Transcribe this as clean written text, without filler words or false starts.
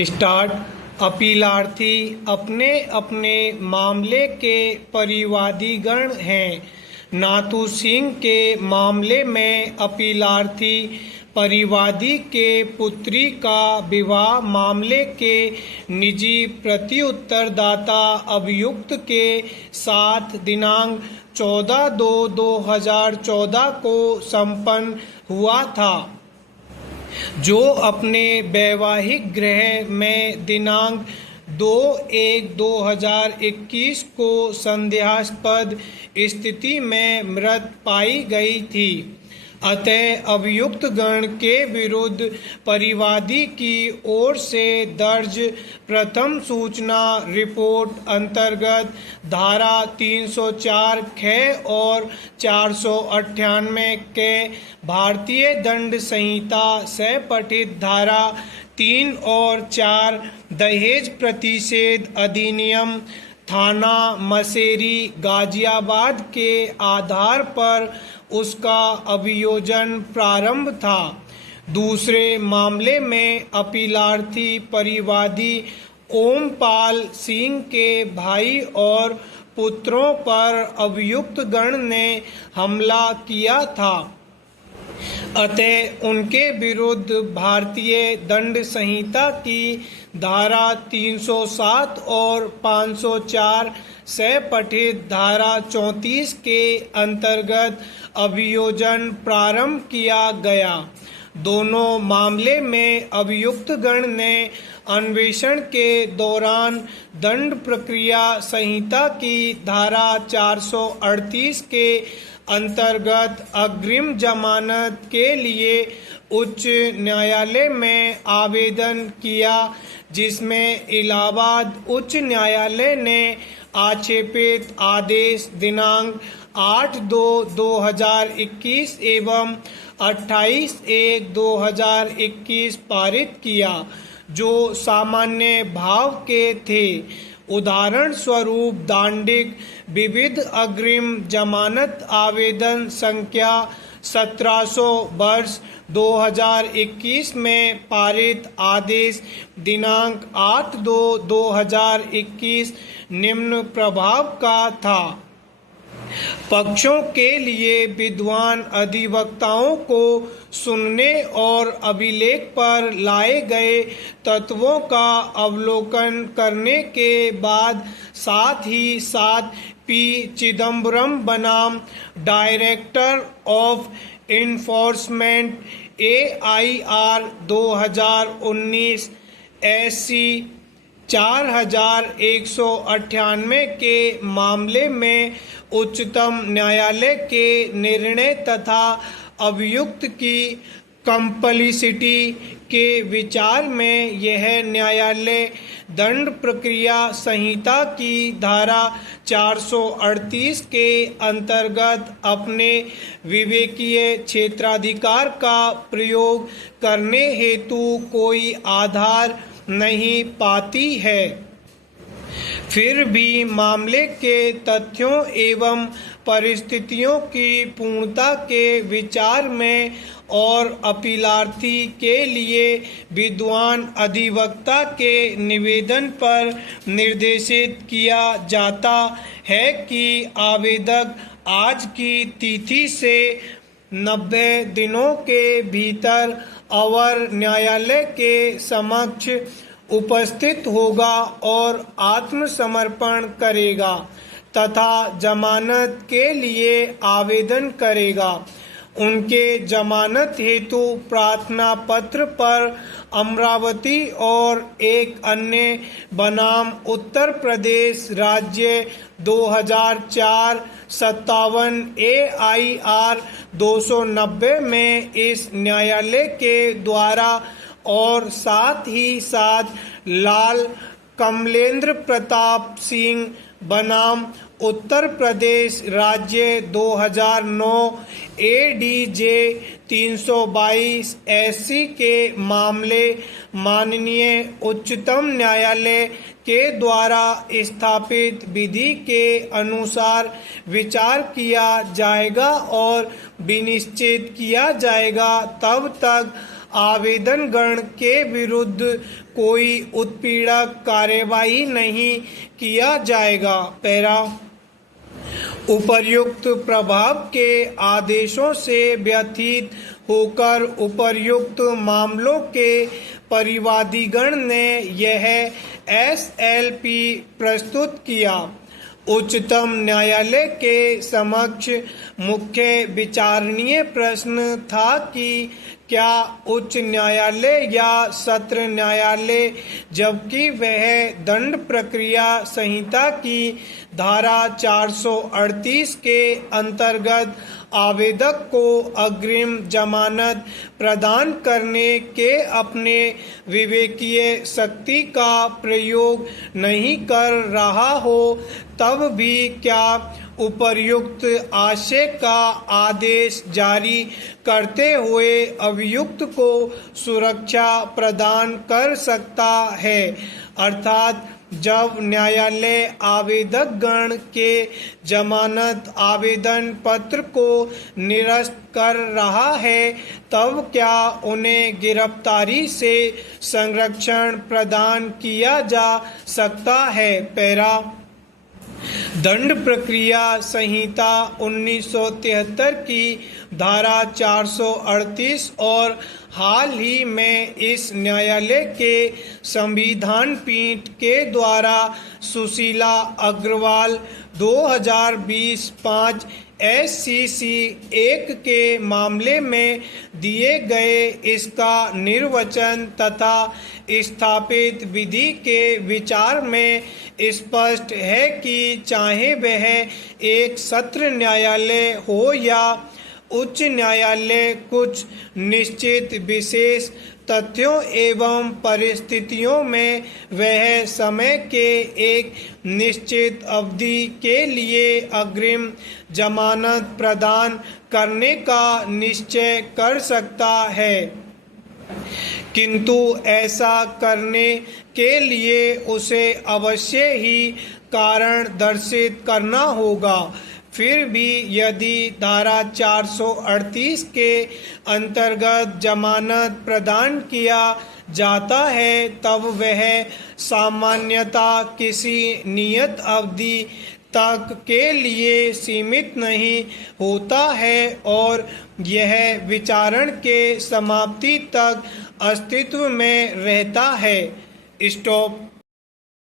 Start. अपीलार्थी अपने अपने मामले के परिवादीगण हैं। नाथू सिंह के मामले में अपीलार्थी परिवादी के पुत्री का विवाह मामले के निजी प्रत्युत्तरदाता अभियुक्त के साथ दिनांक 14/2/2014 को संपन्न हुआ था, जो अपने वैवाहिक गृह में दिनांक 2/1/2021 को संदेहास्पद स्थिति में मृत पाई गई थी। अतः अभियुक्त गण के विरुद्ध परिवादी की ओर से दर्ज प्रथम सूचना रिपोर्ट अंतर्गत धारा 304 ख और 498 के भारतीय दंड संहिता से पठित धारा 3 और 4 दहेज प्रतिषेध अधिनियम थाना मसेरी गाजियाबाद के आधार पर उसका अभियोजन प्रारंभ था। दूसरे मामले में अपीलार्थी परिवादी ओमपाल सिंह के भाई और पुत्रों पर अभियुक्त गण ने हमला किया था। अतः उनके विरुद्ध भारतीय दंड संहिता की धारा 307 और 504 से पठित धारा 34 के अंतर्गत अभियोजन प्रारंभ किया गया। दोनों मामले में अभियुक्त गण ने अन्वेषण के दौरान दंड प्रक्रिया संहिता की धारा 438 के अंतर्गत अग्रिम जमानत के लिए उच्च न्यायालय में आवेदन किया, जिसमें इलाहाबाद उच्च न्यायालय ने आक्षेपित आदेश दिनांक 8/2/2021 एवं 28/1/2021 पारित किया, जो सामान्य भाव के थे। उदाहरण स्वरूप दांडिक विविध अग्रिम जमानत आवेदन संख्या 1700/2021 में पारित आदेश दिनांक 8/2/2021 निम्न प्रभाव का था। पक्षों के लिए विद्वान अधिवक्ताओं को सुनने और अभिलेख पर लाए गए तथ्यों का अवलोकन करने के बाद, साथ ही साथ पी चिदम्बरम बनाम director of enforcement AIR 2019 SC 4198 के मामले में उच्चतम न्यायालय के निर्णय तथा अभियुक्त की कंपलिसिटी के विचार में यह न्यायालय दंड प्रक्रिया संहिता की धारा 438 के अंतर्गत अपने विवेकीय क्षेत्राधिकार का प्रयोग करने हेतु कोई आधार नहीं पाती है। फिर भी मामले के तथ्यों एवं परिस्थितियों की पूर्णता के विचार में और अपीलार्थी के लिए विद्वान अधिवक्ता के निवेदन पर निर्देशित किया जाता है कि आवेदक आज की तिथि से 90 दिनों के भीतर अवर न्यायालय के समक्ष उपस्थित होगा और आत्मसमर्पण करेगा तथा जमानत के लिए आवेदन करेगा। उनके जमानत हेतु प्रार्थना पत्र पर अमरावती और एक अन्य बनाम उत्तर प्रदेश राज्य 2004-57 AIR 290 में इस न्यायालय के द्वारा और साथ ही साथ लाल कमलेंद्र प्रताप सिंह बनाम उत्तर प्रदेश राज्य 2009 ADJ 322 SC के मामले माननीय उच्चतम न्यायालय के द्वारा स्थापित विधि के अनुसार विचार किया जाएगा और विनिश्चित किया जाएगा। तब तक आवेदनगण के विरुद्ध कोई उत्पीड़क कार्यवाही नहीं किया जाएगा। पैरा उपर्युक्त प्रभाव के आदेशों से व्यथित होकर उपर्युक्त मामलों के परिवादीगण ने यह एसएलपी प्रस्तुत किया। उच्चतम न्यायालय के समक्ष मुख्य विचारणीय प्रश्न था कि क्या उच्च न्यायालय या सत्र न्यायालय, जबकि वह दंड प्रक्रिया संहिता की धारा 438 के अंतर्गत आवेदक को अग्रिम जमानत प्रदान करने के अपने विवेकीय शक्ति का प्रयोग नहीं कर रहा हो, तब भी क्या उपर्युक्त आशय का आदेश जारी करते हुए अभियुक्त को सुरक्षा प्रदान कर सकता है। अर्थात जब न्यायालय आवेदक गण के जमानत आवेदन पत्र को निरस्त कर रहा है, तब क्या उन्हें गिरफ्तारी से संरक्षण प्रदान किया जा सकता है। पैरा दंड प्रक्रिया संहिता 1973 की धारा 438 और हाल ही में इस न्यायालय के संविधान पीठ के द्वारा सुशीला अग्रवाल 2020-5 SCC 1 के मामले में दिए गए इसका निर्वचन तथा स्थापित विधि के विचार में स्पष्ट है कि चाहे वह एक सत्र न्यायालय हो या उच्च न्यायालय, कुछ निश्चित विशेष तथ्यों एवं परिस्थितियों में वह समय के एक निश्चित अवधि के लिए अग्रिम जमानत प्रदान करने का निश्चय कर सकता है, किंतु ऐसा करने के लिए उसे अवश्य ही कारण दर्शित करना होगा। फिर भी यदि धारा 438 के अंतर्गत जमानत प्रदान किया जाता है, तब वह सामान्यतः किसी नियत अवधि तक के लिए सीमित नहीं होता है और यह विचारण के समाप्ति तक अस्तित्व में रहता है। स्टॉप।